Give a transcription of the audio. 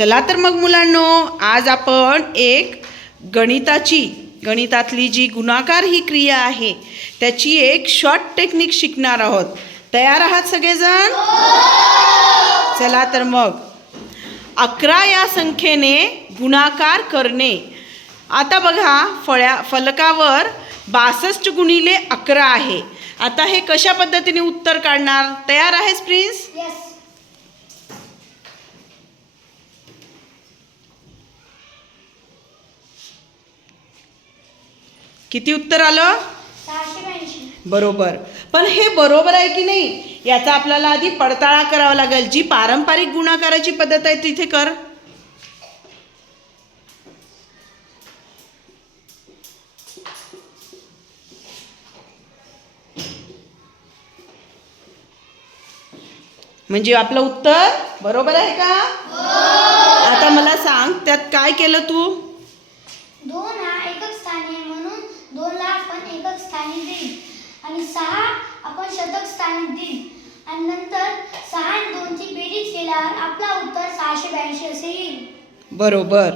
चला तर मग मुलांनो, आज आपण एक गणितातली जी गुणाकार ही क्रिया आहे त्याची एक शॉर्ट टेक्निक शिकणार आहोत. तयार आहात सगळेजण? चला तर मग 11 या संख्येने गुणाकार करणे. आता बघा फलकावर 62 गुणिले 11 आहे. आता हे कशा पद्धतीने उत्तर काढणार? तयार आहेस प्रिन्स? किती उत्तर आलं? 682. बरोबर. पण हे बरोबर आहे की नाही याचा आपल्याला आधी पडताळा करावा लागेल. जी पारंपरिक गुणाकाराची पद्धत आहे तिथे कर. म्हणजे आपलं उत्तर बरोबर आहे का? आता मला सांग, त्यात काय केलं तू? 2 हा एकक स्थानी आहे म्हणून 2 ला आपण एकक स्थानी देईल आणि 6 आपण शतक स्थानी देईल आणि नंतर 6 आणि 2 ची बेरीज केल्यावर आपला उत्तर 682 असे येईल. बरोबर.